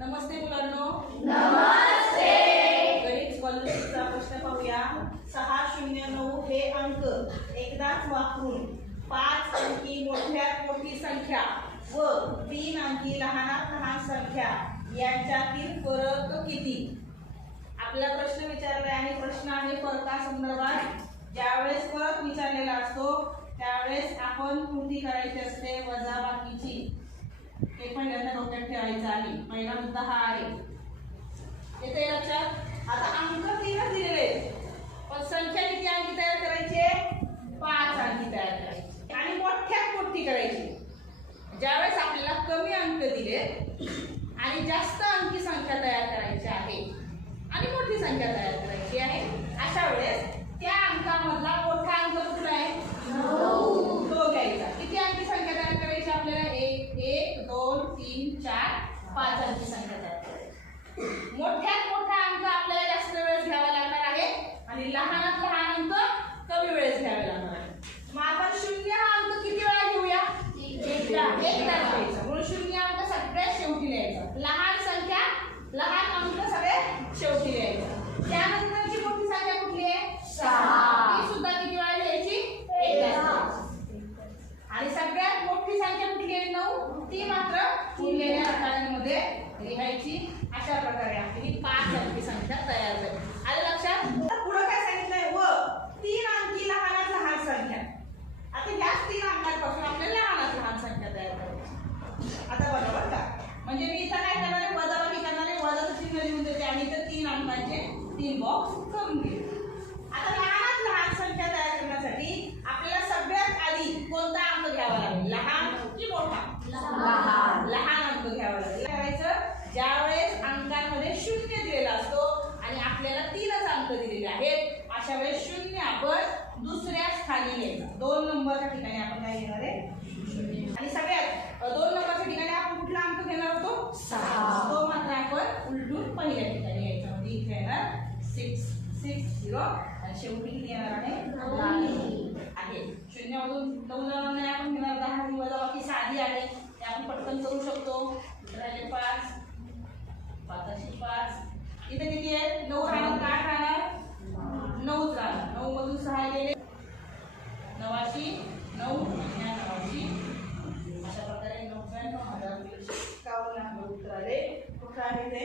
नमस्ते मुलांनो. नमस्ते. गणित स्कॉलरशिपचा प्रश्न पाहूया. 609 हे अंक एकदाच वापरून 5 अंकी मोठ्यात मोठी संख्या व 3 अंकी लहानात लहान संख्या यांच्यातील फरक किती? आपला प्रश्न विचारला आहे. प्रश्न आहे फरकासंदर्भात. ज्यावेळेस फरक विचारलेला असतो त्यावेळेस आपण कृती करायची असते वजाबाकीची. हे पण यांना डोक्यात ठेवायचं आहे. पहिला मुद्दा हा आहे. येते लक्षात. आता अंक 3 दिलेले पण संख्या किती अंकी तयार करायचे? 5 अंकी तयार करायची आणि मोठ्यात मोठी करायची. ज्यावेळेस आपल्याला कमी अंक दिले आणि जास्त अंकी संख्या तयार करायची आहे आणि मोठी संख्या तयार करायची आहे, अशा वेळेस त्या अंकामधला मोठा अंक कुठला आहे? 9. तो घ्यायचा. किती अंकी संख्या तयार करायची आपल्याला? 1 2 3 4 5 अंकी संख्या तयार करायची. मोठ्यात मोठा अंक आपल्याला जास्त वेळ घ्यावा लागणार आहे आणि लहानात लहान अंक कमी वेळेस घ्यावे लागणार आहे. मग आपण 0 हा अंक किती वेळा घेऊया? एकदा घ्यायचा. म्हणून 0 अंक सगळ्यात शेवटी लिहायचा. लहान संख्या लहान अंक सगळ्यात शेवटी लिहायचा. त्यानंतरची मोठी संख्या कुठली आहे? 6. ती सुद्धा किती वेळा लिहायची? एकदा. आणि सगळ्यात मोठी संख्या कुठली आहे? 9. ती मात्र उरलेल्या रकान्यांमध्ये लिहायची. अशा प्रकारे आपली 5 अंकी संख्या तयार झाली. आलं लक्षात? पुढे काय सांगितलंय? व 3 अंकी लहानात लहान संख्या. आता याच 3 अंकांपासून आपल्याला लहानात लहान संख्या तयार करायची. आता बरोबर का? म्हणजे मी इथं काय करणार आहे? वजाबाकी करणार आहे. वजाचं चिन्ह लिहून देते आणि इथं 3 अंकांचे 3 बॉक्स करून घेते. आता लहानात लहान संख्या तयार करण्यासाठी आपल्याला सगळ्यात आधी कोणता अंक घ्यावा लागेल? लहान की मोठा? लहान अंक घ्यावा लागेल. काय करायचं? ज्यावेळेस अंकांमध्ये 0 दिलेला असतो आणि आपल्याला 3च अंक दिलेले आहेत, अशा वेळेस 0 आपण दुसऱ्या स्थानी घ्यायचा. 2 नंबरच्या ठिकाणी आपण काय घेणार आहे? आणि सगळ्यात 2 नंबरच्या ठिकाणी आपण कुठला अंक घेणार होतो? 6. तो मात्र आपण उलटून पहिल्या ठिकाणी घ्यायचा. म्हणजे इथे येणार 6 6 0 आणि शेवटी किती येणार आहे? 0 मधून 9 जाणार नाही. आपण घेणार 10 ही वजाबाकी साधी आहे, ते आपण पटकन करू शकतो. राहिले 5 5 इथे किती आहे? 9 राहणार. 8 राहणार, 9 राहणार. 9 मधून 6 गेले 9 9 अशा प्रकारे 99,151 उत्तर आले. कुठं आहे ते?